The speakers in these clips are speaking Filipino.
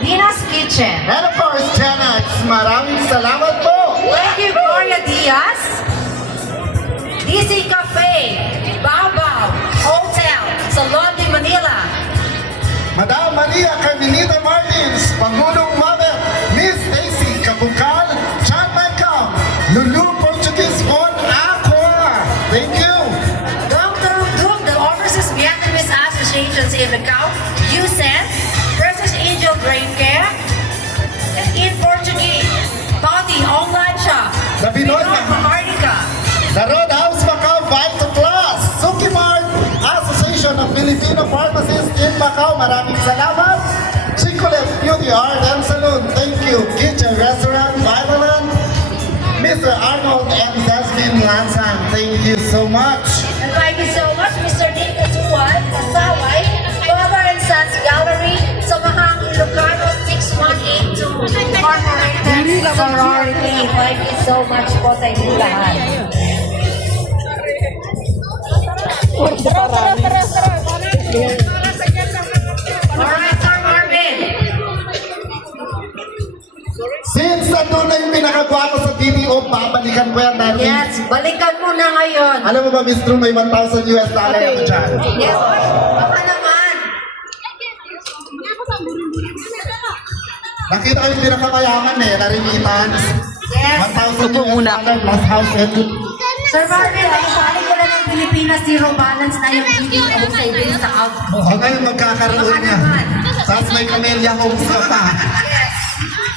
Dina's Kitchen. And of course, Janet, maraming salamat po. Thank you, Gloria Diaz. DC Cafe, Baobab, Hotel, Salon de Manila. Madam Maria Carmenita Martins, Pangulong Mother, Miss Stacy Kabukal, John Michael, Lulu Portuguese on Aqua. Thank you. Dr. Duc, the Overseas Vietnamese Associations in Macau, USEN, Precious Angel Brain Care, and in Portuguese, Body Online Shop, The Pinoy Maharlika. The Roadhouse Macau Vito Class, Suki Mart, Association of Filipino Pharmacists in Macau. Maraming salamat. Chicolet Beauty Art and Salon. Thank you. Kitchen Restaurant, Violent, Mr. Arnold and Jasmine Lansang. Thank you so much. And thank you so much, Mr. Nick Kasuan, Kasaway, Father and Sons Gallery, Samahang Ilocano 6182, Corporated Sorority. Thank you so much po sa inyong lahat. Alright, Sir Marvin. Since nandun na yung pinakagwapo sa BDO, babalikan ko yan, Darwin. Yes, balikan mo na ngayon. Alam mo ba, Miss Drew, may $1,000 ako dyan. Yes, baka naman. Nakita ko yung pinakamayaman eh, narimitan. Yes. $1,000 plus house and Sir Marvin, naisali ko lang ng Pilipinas zero balance na yung BDO savings account mo. O ngayon magkakaroon niya. Tapos may Camellia Homes ka pa. Yes.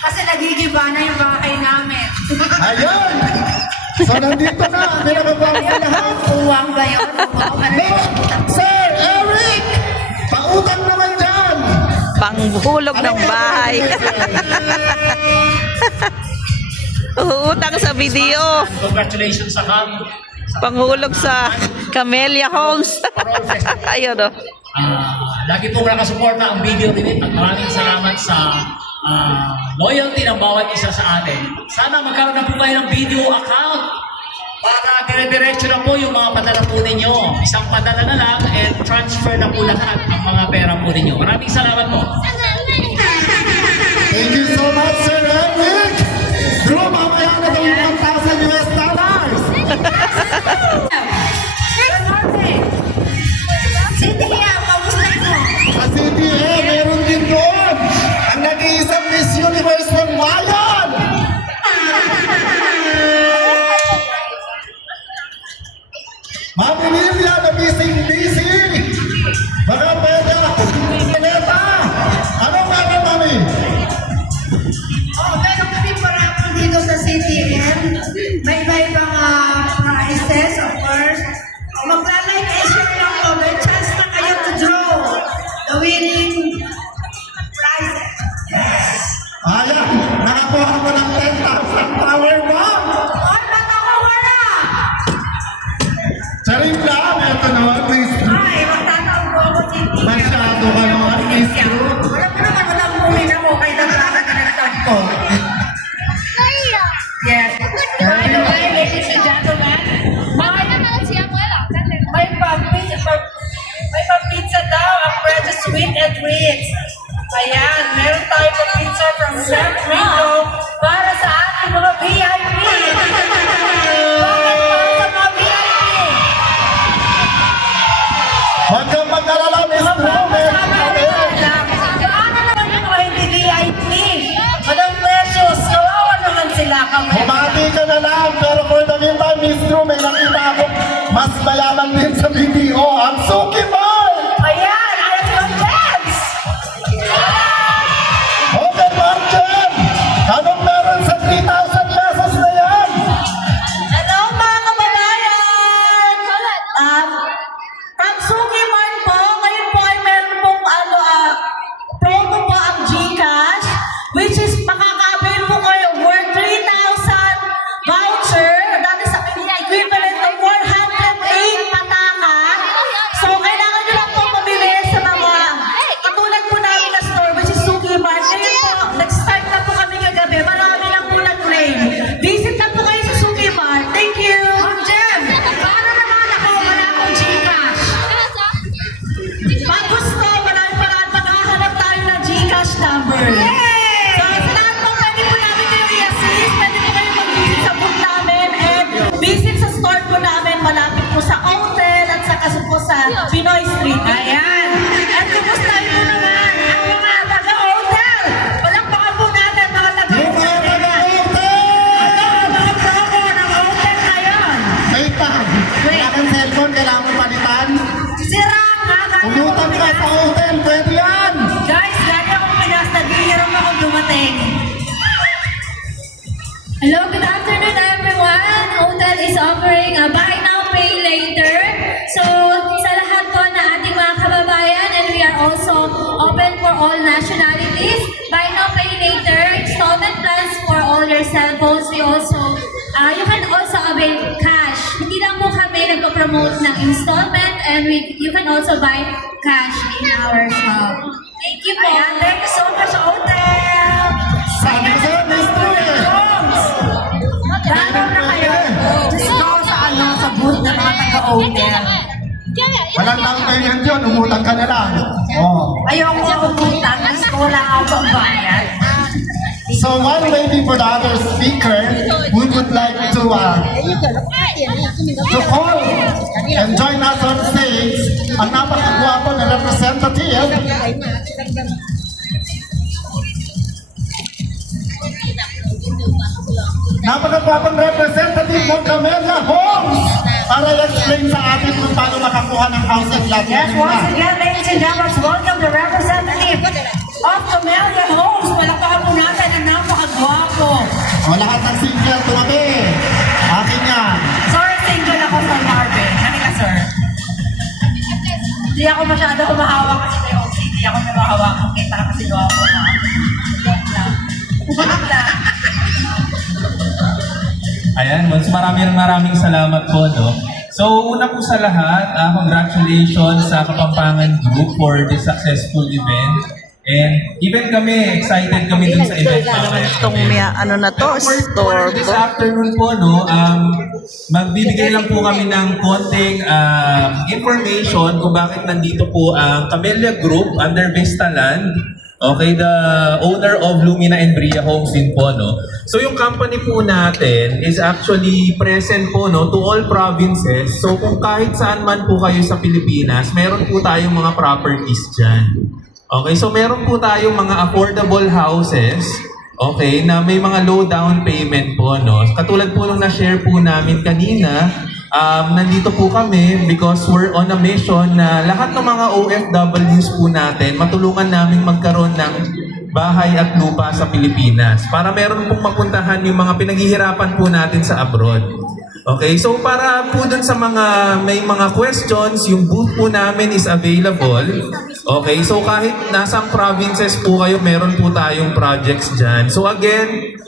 Kasi nagigiba na yung bahay namin. Ayun! So nandito na, pinakagwapo sa lahat. Uwang ba yun? Uwang ba No! Sir Eric! Pautang naman dyan! Panghulog ng bahay. Uutang sa video. Congratulations sa Ham. Panghulog sa Camellia Homes. Ayun o. Lagi po nakasuporta ang video rin at maraming salamat sa loyalty ng bawat isa sa atin. Sana magkaroon na po kayo ng video account para dire-diretso na po yung mga padala po ninyo. Isang padala na lang and transfer na po lahat ang mga pera po ninyo. Maraming salamat po. Thank you so much, Sir Eric! Drew, mamaya na daw yung $1,000. Sir Marvin! Cynthia, kamusta mo? Sa CTA, meron din doon ang nag-iisang Miss Universe ng Bayan! Mami Lilia na busy-busy! Baka pwede! Pineta! Anong meron, Mami? Oh, meron kami parapon dito sa CTM. May ibang prizes, of course. Magla-like and share lang po. May chance na kayo to draw the winning prizes. Ayan! Nakakuha ko ng 10,000 power bomb! Oy, matawa na! Charing lang! Ito naman, Miss Drew. Ay, magtatawag po ako, Cynthia. Masyado ka naman, Miss Drew. Wala ko naman walang buhay na ko kay naglakas ka nagtampo. Yes. By the way, ladies and gentlemen, may pa-pizza daw ang Precious Sweet and Treats. Ayan, meron tayo pa-pizza from San Rico para sa ating mga VIP. Bakit para sa mga VIP? Huwag kang mag-alala, Miss Drew. Paano naman yung mga hindi VIP? Madang Precious, kawawa naman sila kami. Bumati ka na lang, pero for the meantime, Miss Drew, may nakita ako mas mayaman din sa BDO, ang Suki Mart! Ayan, alam yung friends! Okay, Ma'am Jen! Anong po namin malapit po sa hotel at saka po sa Pinoy Street. Ayan. At kumustahin mo naman ang mga taga-hotel. Palakpakan po natin mga Yung mga taga-hotel. taga-hotel! Mga promo ng hotel ngayon. Wait lang. Wala kang cellphone, kailangan mo palitan. Sira nga. Umutang ka sa hotel, pwede yan! Guys, gani akong Pinas. Naghihiram akong dumating. Hello, good afternoon everyone. Hotel is offering a buy now, pay later. So, sa lahat po na ating mga kababayan, and we are also open for all nationalities. Buy now, pay later, installment plans for all your cell phones. We also, you can also avail cash. Hindi lang po kami nagpo-promote ng installment, and you can also buy cash in our shop. Thank you po. Ayan, thank you so much, hotel. Sabi ko sa'yo, mystery! Lalo na kayo. Diyos ko sa booth ng mga taga-hotel. Walang lang ganyan yun, umutang ka na lang. Oh. Ayoko sa umutang. Gusto ko wala akong bayad. So while waiting for the other speaker, we would like to call and join us on stage ang napakagwapo na representative napakagwapong representative ng Camellia Homes para i-explain sa atin kung paano makakuha ng housing lot. Yes, once again, ladies and gentlemen, welcome the representative of Camellia Homes. Palakpakan po natin ang napakagwapo. O lahat ng single tumabi. Akin yan. Sorry, single ako, Sir Marvin. Kanina, sir. Hindi ako masyado humahawak kasi may OCD. Hindi ako may mahawak. Kita na kasi gawa ko na. Joke lang. Joke lang. Ayan, mas maraming salamat po, no? So, una po sa lahat, congratulations sa Kapampangan Group for this successful event. And even kami, excited kami dun sa event mamaya. Itong ano na to, store This to. afternoon po, no, magbibigay lang po kami ng konting information kung bakit nandito po ang Camellia Group under Vistaland. Okay, the owner of Lumina and Bria Homes din po, no? So yung company po natin is actually present po, no, to all provinces. So kung kahit saan man po kayo sa Pilipinas, meron po tayong mga properties dyan. Okay, so meron po tayong mga affordable houses, okay, na may mga low down payment po, no? Katulad po nung na-share po namin kanina, nandito po kami because we're on a mission na lahat ng mga OFWs po natin, matulungan namin magkaroon ng bahay at lupa sa Pilipinas para meron pong mapuntahan yung mga pinaghihirapan po natin sa abroad. Okay, so para po dun sa mga may mga questions, yung booth po namin is available. Okay, so kahit nasang provinces po kayo, meron po tayong projects dyan. So again,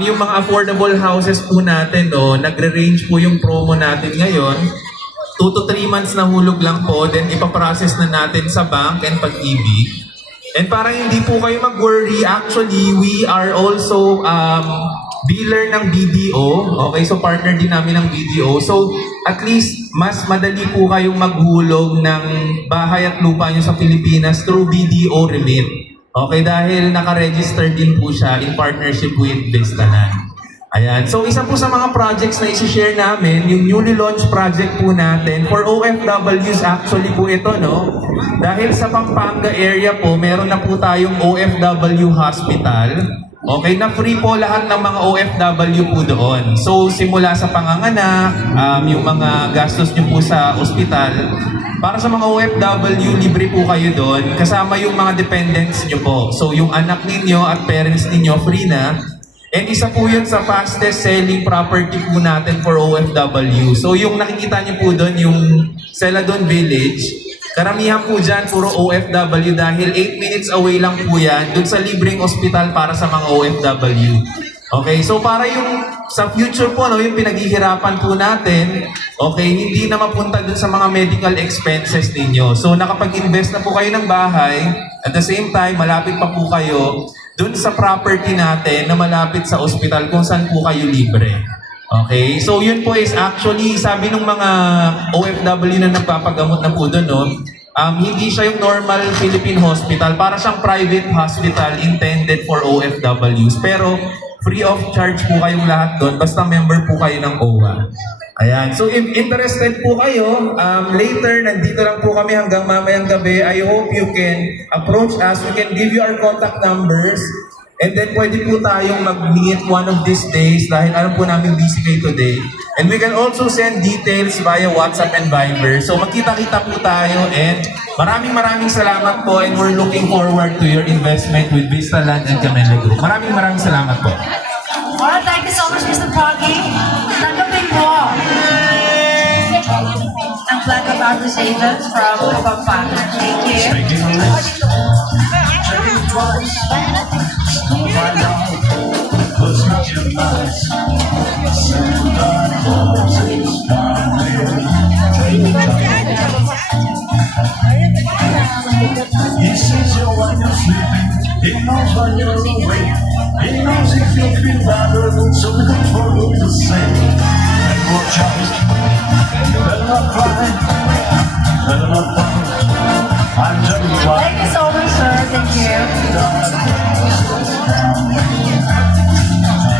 yung mga affordable houses po natin, no, nagre-range po yung promo natin ngayon. 2 to 3 months na hulog lang po, then ipaprocess na natin sa bank and pag-ibig. And para hindi po kayo mag-worry, actually, we are also dealer ng BDO. Okay, so partner din namin ng BDO. So, at least, mas madali po kayong maghulog ng bahay at lupa nyo sa Pilipinas through BDO Remit. Okay, dahil naka-register din po siya in partnership with Vistaland. Ayan. So, isa po sa mga projects na isi-share namin, yung newly launched project po natin, for OFWs actually po ito, no? Dahil sa Pampanga area po, meron na po tayong OFW hospital. Okay, na free po lahat ng mga OFW po doon. So, simula sa panganganak, yung mga gastos nyo po sa ospital, para sa mga OFW, libre po kayo doon, kasama yung mga dependents nyo po. So, yung anak ninyo at parents ninyo, free na. And isa po yun sa fastest selling property po natin for OFW. So, yung nakikita nyo po doon, yung Celadon Village, karamihan po dyan, puro OFW dahil 8 minutes away lang po yan dun sa libreng ospital para sa mga OFW. Okay, so para yung sa future po, no, yung pinaghihirapan po natin, okay, hindi na mapunta dun sa mga medical expenses ninyo. So nakapag-invest na po kayo ng bahay, at the same time, malapit pa po kayo dun sa property natin na malapit sa ospital kung saan po kayo libre. Okay, so yun po is actually, sabi ng mga OFW na nagpapagamot na po doon, no, hindi siya yung normal Philippine hospital, para siyang private hospital intended for OFWs. Pero free of charge po kayong lahat doon, basta member po kayo ng OWA. Ayan. So if interested po kayo, later nandito lang po kami hanggang mamayang gabi. I hope you can approach us. We can give you our contact numbers. And then pwede po tayong mag-meet one of these days dahil alam po namin busy kayo today. And we can also send details via WhatsApp and Viber. So magkita-kita po tayo and maraming salamat po and we're looking forward to your investment with Vista Land and Camellia Group. Maraming salamat po. Alright, thank you so much, Mr. Froggy. Tanggapin mo ang flag of appreciation from Kapampangan. Thank you. He sees you when you're sleeping. He knows when you're awake. He knows if you feel better, so good for him to say. And watch out. Better not cry. Better not pout. I'm telling you what. Thank you so much, sir. Thank you.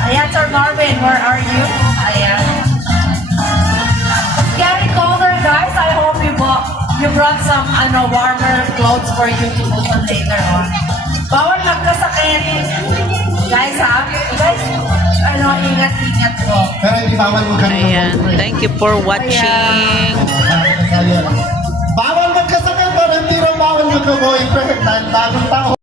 Ayan, Sir Marvin, where are you? Ayan. Gary Calder, guys, I hope you brought some warmer clothes for you to put on later on. Bawal magkasakit. Guys, ha? Guys, ingat-ingat po. Pero hindi bawal mo kami. Ayan. Thank you for watching. Bawal magkasakit pero hindi rin bawal mag-boyfriend dahil bagong tao.